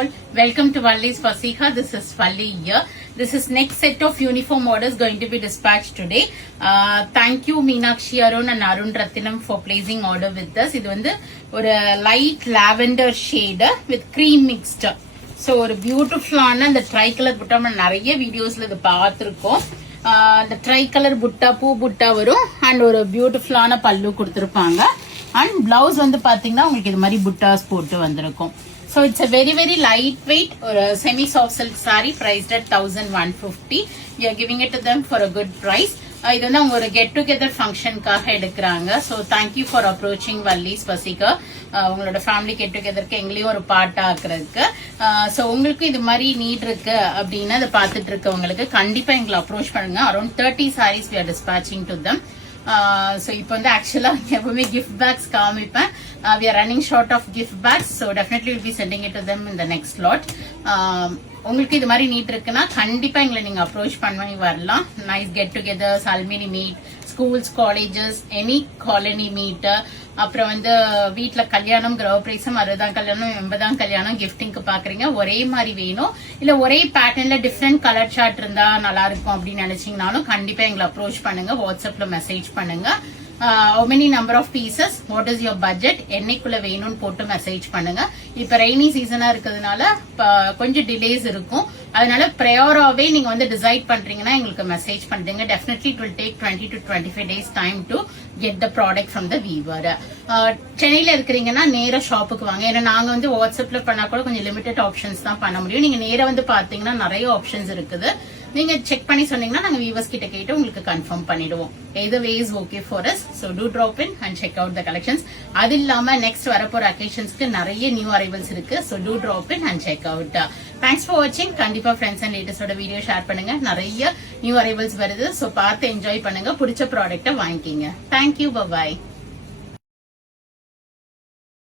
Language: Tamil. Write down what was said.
all, welcome to Valli's Fasika. This is Valli here. This is next set of uniform orders going to be dispatched today. Thank you Meenakshi Arun and Arun Rathinam for placing order with us. இது வந்து ஒரு light lavender shade with cream mixed. So ஒரு பியூட்டிஃபுல்லான அந்த ட்ரைகலர் புட்டா நம்ம நிறைய வீடியோஸ்ல இது பார்த்துருக்கோம். அந்த ட்ரைகலர் புட்டா பூ புட்டா வரும் அண்ட் ஒரு பியூட்டிஃபுல்லான பல்லு கொடுத்துருப்பாங்க. அண்ட் பிளவுஸ் வந்து பாத்தீங்கன்னா உங்களுக்கு இது மாதிரி புட்டாஸ் போட்டு வந்திருக்கும். So it's a very lightweight or a semi soft silk saree priced at 1150. We are giving it to them for a good price. இது வந்து அவங்க ஒரு கெட் டுகெதர் ஃபங்க்ஷனுக்காக எடுக்கிறாங்க. ஸோ தேங்க்யூ ஃபார் அப்ரோச்சிங் வல்லிஸ் பசிகா. உங்களோட ஃபேமிலி கெட் டுகெதருக்கு எங்களையும் ஒரு பார்ட் ஆக்குறதுக்கு. ஸோ உங்களுக்கு இது மாதிரி நீட் இருக்கு அப்படின்னா அதை பார்த்துட்டு இருக்கவங்களுக்கு கண்டிப்பா எங்களை அப்ரோச் பண்ணுங்க. Around 30 sarees we are dispatching to them. So இப்போ வந்து ஆக்சுவலா எப்பவுமே கிஃப்ட் பேக்ஸ் காமிப்பேன். We are running short of gift bags, so definitely we'll be sending it to them in the next lot. உங்களுக்கு இது மாதிரி நீட் இருக்குன்னா கண்டிப்பா எங்களை நீங்க அப்ரோச் பண்ணி வரலாம். Nice get togethers, alumni meet, schools, colleges, any colony meet, அப்புறம் வந்து வீட்டுல கல்யாணம், கிரகப்பிரவேசம், 60ஆம் கல்யாணம், 80ஆம் கல்யாணம், கிஃப்டிங்க்கு பாக்குறீங்க, ஒரே மாதிரி வேணும் இல்ல ஒரே பேட்டர்ன்ல டிஃப்ரெண்ட் கலர் சார்ட் இருந்தா நல்லா இருக்கும் அப்படின்னு நினைச்சீங்கனாலும் கண்டிப்பா எங்களை அப்ரோச் பண்ணுங்க. வாட்ஸ்அப்ல மெசேஜ் பண்ணுங்க. how many number of pieces, what is your budget, என்னைக்குள்ள வேணும்னு போட்டு மெசேஜ் பண்ணுங்க. இப்ப ரெய்னி சீசனா இருக்கிறதுனால கொஞ்சம் டிலேஸ் இருக்கும். அதனால ப்ரையோராவே நீங்க வந்து டிசைட் பண்றீங்கன்னா எங்களுக்கு மெசேஜ் பண்றீங்க. Definitely it will take 20 to 25 days time to get the product from the viewer. சென்னையில இருக்கிறீங்கன்னா நேர ஷாப்புக்கு வாங்க. ஏன்னா நாங்க வந்து வாட்ஸ்அப்ல பண்ணா கூட கொஞ்சம் லிமிடெட் ஆப்ஷன்ஸ் தான் பண்ண முடியும். நீங்க நேர வந்து பாத்தீங்கன்னா நிறைய ஆப்ஷன்ஸ் இருக்குது. நீங்க செக் பண்ணி சொன்னீங்கன்னா நாங்க வீவர்ஸ் கிட்ட கேட்டு உங்களுக்கு கன்ஃபார்ம் பண்ணிடுவோம். either way is okay for us, so do drop in and check out the collections. அது இல்லாம நெக்ஸ்ட் வரப்போற அக்கேஷன்ஸ்க்கு நிறைய நியூ அரைவல்ஸ் இருக்கு. so do drop in and check out. thanks for watching. கண்டிப்பா ஃப்ரெண்ட்ஸ் அண்ட் லேட்டஸ்டோட வீடியோ ஷேர் பண்ணுங்க. நிறைய நியூ அரைவல்ஸ் வருது. so பார்த்து என்ஜாய் பண்ணுங்க. பிடிச்ச ப்ராடக்ட்டை வாங்கிக்கிங்க. Thank you, by.